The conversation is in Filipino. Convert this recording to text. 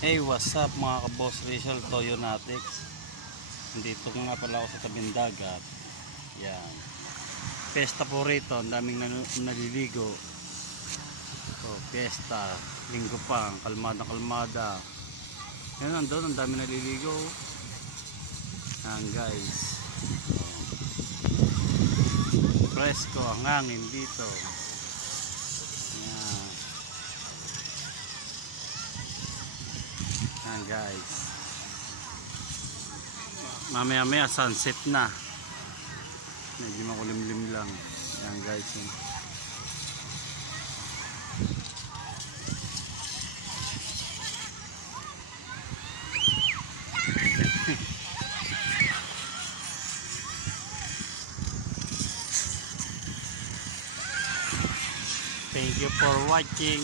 Hey, what's up mga ka-boss Rizal, Toyo Natics. Dito nga pala ako sa tabing dagat. Yan. Pesta po rito, ang daming naliligo. Pesta, linggo pa, kalmada. Yan, nandun, ang daming naliligo. Yan guys. Presko ang hangin dito. Yan guys, mamaya sunset na, medyo makulimlim lang. Yan guys, yun. Thank you for watching.